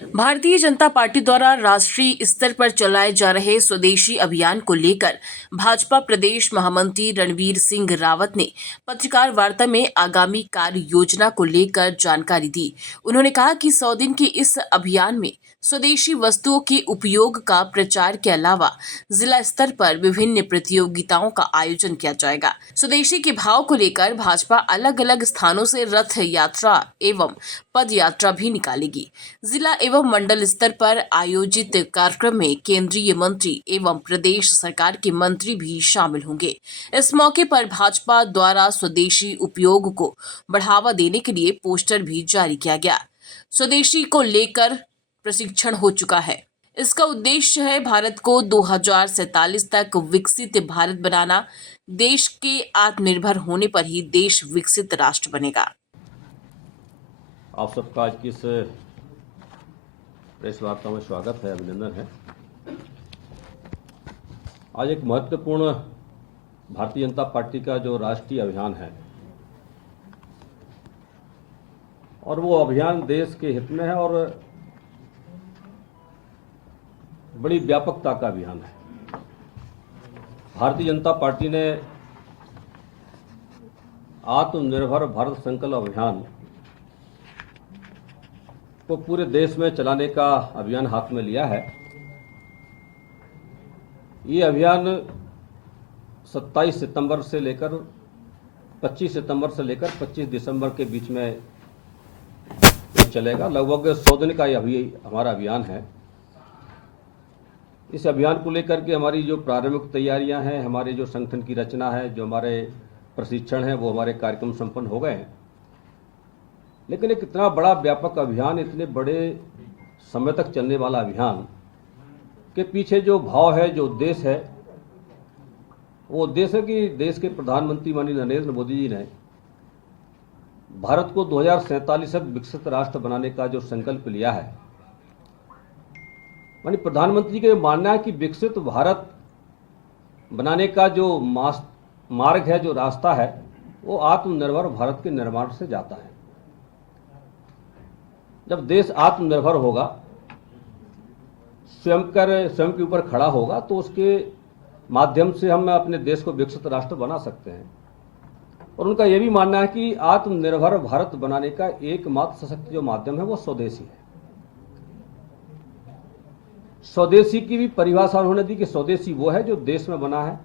Bharatiya Janata party द्वारा राष्ट्रीय स्तर पर चलाए जा रहे स्वदेशी अभियान को लेकर भाजपा प्रदेश महामंत्री रणवीर सिंह रावत ने पत्रकार वार्ता में आगामी कार्य योजना को लेकर जानकारी दी। उन्होंने कहा कि 100 दिन के इस अभियान में स्वदेशी वस्तुओं के उपयोग का प्रचार के अलावा जिला स्तर पर विभिन्न प्रतियोगिताओं का आयोजन किया जाएगा। स्वदेशी के भाव को लेकर भाजपा अलग अलग स्थानों से रथ यात्रा एवं पद यात्रा भी निकालेगी। जिला एवं मंडल स्तर पर आयोजित कार्यक्रम में केंद्रीय मंत्री एवं प्रदेश सरकार के मंत्री भी शामिल होंगे। इस मौके पर भाजपा द्वारा स्वदेशी उपयोग को बढ़ावा देने के लिए पोस्टर भी जारी किया गया। स्वदेशी को लेकर प्रशिक्षण हो चुका है। इसका उद्देश्य है भारत को 2047 तक विकसित भारत बनाना। देश के आत्मनिर्भर होने पर ही देश विकसित राष्ट्र बनेगा। आप सबका आज की इस प्रेस वार्ता में स्वागत है, अभिनंदन है। आज एक महत्वपूर्ण भारतीय जनता पार्टी का जो राष्ट्रीय अभियान है और वो अभियान देश के हित में है और बड़ी व्यापकता का अभियान है। भारतीय जनता पार्टी ने आत्मनिर्भर भारत संकल्प अभियान को पूरे देश में चलाने का अभियान हाथ में लिया है। ये अभियान 27 सितंबर से लेकर 25 सितंबर से लेकर 25 दिसंबर के बीच में चलेगा। लगभग 100 दिन का ये हमारा अभियान है। इस अभियान को लेकर के हमारी जो प्रारंभिक तैयारियां हैं, हमारे जो संगठन की रचना है, जो हमारे प्रशिक्षण है, वो हमारे कार्यक्रम संपन्न हो गए हैं। लेकिन एक इतना बड़ा व्यापक अभियान, इतने बड़े समय तक चलने वाला अभियान के पीछे जो भाव है, जो उद्देश्य है, वो उद्देश्य है कि देश के प्रधानमंत्री माननीय नरेंद्र मोदी जी ने भारत को 2047 तक विकसित राष्ट्र बनाने का जो संकल्प लिया है। माननीय प्रधानमंत्री का मानना है कि विकसित भारत बनाने का जो मार्ग है, जो रास्ता है, वो आत्मनिर्भर भारत के निर्माण से जाता है। जब देश आत्मनिर्भर होगा, स्वयं के ऊपर खड़ा होगा, तो उसके माध्यम से हम अपने देश को विकसित राष्ट्र बना सकते हैं। और उनका यह भी मानना है कि आत्मनिर्भर भारत बनाने का एकमात्र सशक्त जो माध्यम है वो स्वदेशी है। स्वदेशी की भी परिभाषा उन्होंने दी कि स्वदेशी वो है जो देश में बना है।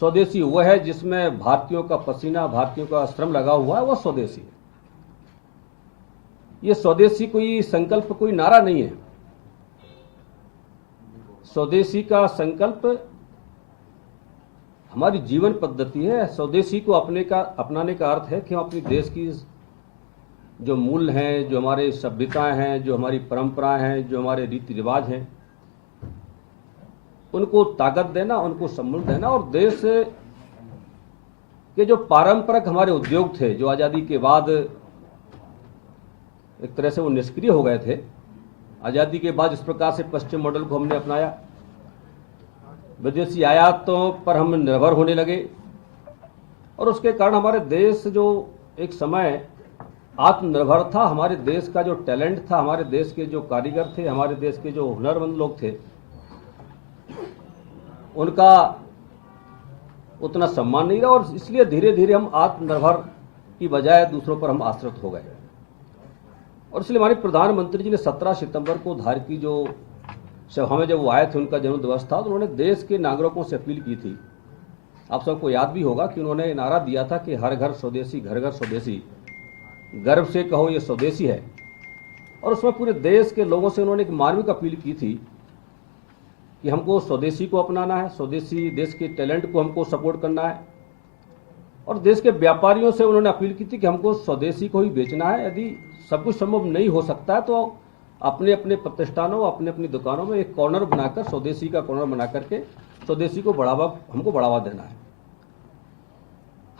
स्वदेशी वो है जिसमें भारतीयों का पसीना, भारतीयों का श्रम लगा हुआ है, वो स्वदेशी है। ये स्वदेशी कोई संकल्प, कोई नारा नहीं है। स्वदेशी का संकल्प हमारी जीवन पद्धति है। स्वदेशी को अपनाने का अर्थ है कि हम अपने देश की जो मूल्य हैं, जो हमारे सभ्यताएं हैं, जो हमारी परंपराएं हैं, जो हमारे रीति रिवाज हैं, उनको ताकत देना, उनको सम्मान देना। और देश के जो पारंपरिक हमारे उद्योग थे, जो आज़ादी के बाद एक तरह से वो निष्क्रिय हो गए थे। आज़ादी के बाद इस प्रकार से पश्चिम मॉडल को हमने अपनाया, विदेशी आयातों पर हम निर्भर होने लगे और उसके कारण हमारे देश जो एक समय आत्मनिर्भर था, हमारे देश का जो टैलेंट था, हमारे देश के जो कारीगर थे, हमारे देश के जो हुनरमंद लोग थे, उनका उतना सम्मान नहीं रहा। और इसलिए धीरे धीरे हम आत्मनिर्भर की बजाय दूसरों पर हम आश्रित हो गए। और इसलिए हमारे प्रधानमंत्री जी ने 17 सितंबर को धार की जो सभा में जब वो आए थे, उनका जन्म दिवस था, तो उन्होंने देश के नागरिकों से अपील की थी। आप सबको याद भी होगा कि उन्होंने नारा दिया था कि हर घर स्वदेशी, घर घर स्वदेशी, गर्व से कहो ये स्वदेशी है। और उसमें पूरे देश के लोगों से उन्होंने एक मार्मिक अपील की थी कि हमको स्वदेशी को अपनाना है, स्वदेशी देश के टैलेंट को हमको सपोर्ट करना है। और देश के व्यापारियों से उन्होंने अपील की थी कि हमको स्वदेशी को ही बेचना है। यदि सब कुछ संभव नहीं हो सकता है तो अपने अपने प्रतिष्ठानों, अपने अपनी दुकानों में एक कॉर्नर बनाकर, स्वदेशी का कॉर्नर बना करके स्वदेशी को हमको बढ़ावा देना है।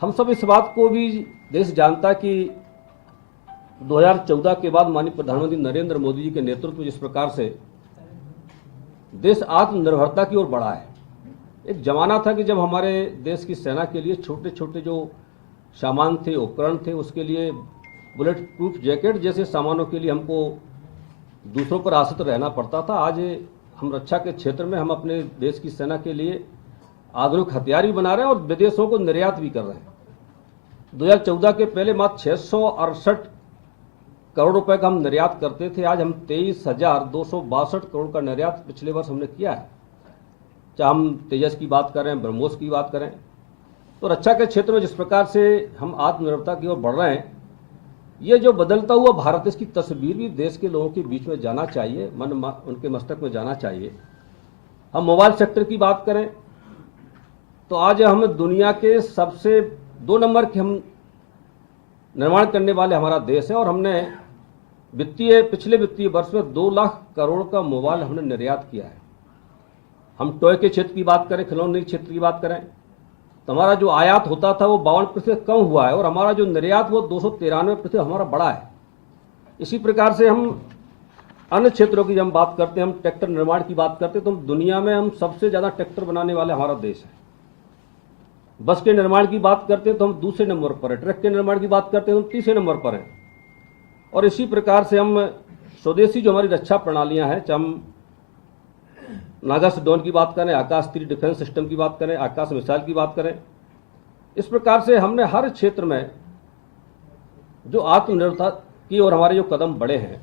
हम सब इस बात को भी देश जानता कि 2014 के बाद माननीय प्रधानमंत्री नरेंद्र मोदी जी के नेतृत्व में जिस प्रकार से देश आत्मनिर्भरता की ओर बढ़ा है। एक जमाना था कि जब हमारे देश की सेना के लिए छोटे छोटे जो सामान थे, उपकरण थे, उसके लिए बुलेट प्रूफ जैकेट जैसे सामानों के लिए हमको दूसरों पर आश्रित रहना पड़ता था। आज हम रक्षा के क्षेत्र में हम अपने देश की सेना के लिए आधुनिक हथियार भी बना रहे हैं और विदेशों को निर्यात भी कर रहे हैं। 2014 के पहले मात्र 668 करोड़ रुपए का हम निर्यात करते थे, आज हम 23,262 करोड़ का निर्यात पिछले वर्ष हमने किया है। चाहे हम तेजस की बात करें, ब्रह्मोस की बात करें, तो रक्षा के क्षेत्र में जिस प्रकार से हम आत्मनिर्भरता की ओर बढ़ रहे हैं, ये जो बदलता हुआ भारत, इसकी तस्वीर भी देश के लोगों के बीच में जाना चाहिए, उनके मस्तक में जाना चाहिए। हम मोबाइल सेक्टर की बात करें तो आज हम दुनिया के सबसे 2 नंबर के हम निर्माण करने वाले हमारा देश है और हमने पिछले वित्तीय वर्ष में 2 लाख करोड़ का मोबाइल हमने निर्यात किया है। हम टॉय के क्षेत्र की बात करें, खिलौने के क्षेत्र की बात करें, तो हमारा जो आयात होता था वो 52% कम हुआ है और हमारा जो निर्यात वो 293% हमारा बढ़ा है। इसी प्रकार से हम अन्य क्षेत्रों की जब हम बात करते हैं, हम ट्रैक्टर निर्माण की बात करते हैं, तो दुनिया में हम सबसे ज़्यादा ट्रैक्टर बनाने वाले हमारा देश है। बस के निर्माण की बात करते हैं तो हम दूसरे नंबर पर हैं, ट्रक के निर्माण की बात करते हैं तो हम तीसरे नंबर पर हैं। और इसी प्रकार से हम स्वदेशी जो हमारी रक्षा प्रणालियां हैं, चाहे हम नागा ड्रोन की बात करें, आकाश 3 डिफेंस सिस्टम की बात करें, आकाश मिसाइल की बात करें, इस प्रकार से हमने हर क्षेत्र में जो आत्मनिर्भरता की और हमारे जो कदम बढ़े हैं,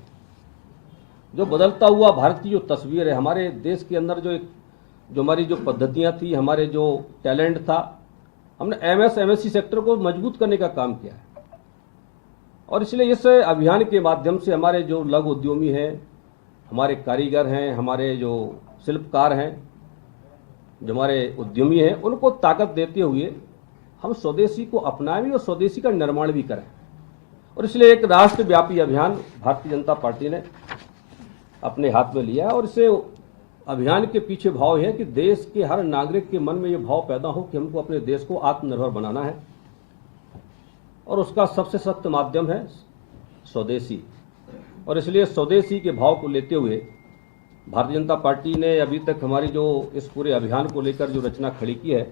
जो बदलता हुआ भारत की जो तस्वीर है, हमारे देश के अंदर जो हमारी जो पद्धतियां थी, हमारे जो टैलेंट था, हमने एमएसएमएससी सेक्टर को मजबूत करने का काम किया है। और इसलिए इस अभियान के माध्यम से हमारे जो लघु उद्यमी हैं, हमारे कारीगर हैं, हमारे जो शिल्पकार हैं, जो हमारे उद्यमी हैं, उनको ताकत देते हुए हम स्वदेशी को अपनाएं और स्वदेशी का निर्माण भी करें। और इसलिए एक राष्ट्रव्यापी अभियान भारतीय जनता पार्टी ने अपने हाथ में लिया है और इसे अभियान के पीछे भाव है कि देश के हर नागरिक के मन में ये भाव पैदा हो कि हमको अपने देश को आत्मनिर्भर बनाना है और उसका सबसे सख्त माध्यम है स्वदेशी। और इसलिए स्वदेशी के भाव को लेते हुए भारतीय जनता पार्टी ने अभी तक हमारी जो इस पूरे अभियान को लेकर जो रचना खड़ी की है,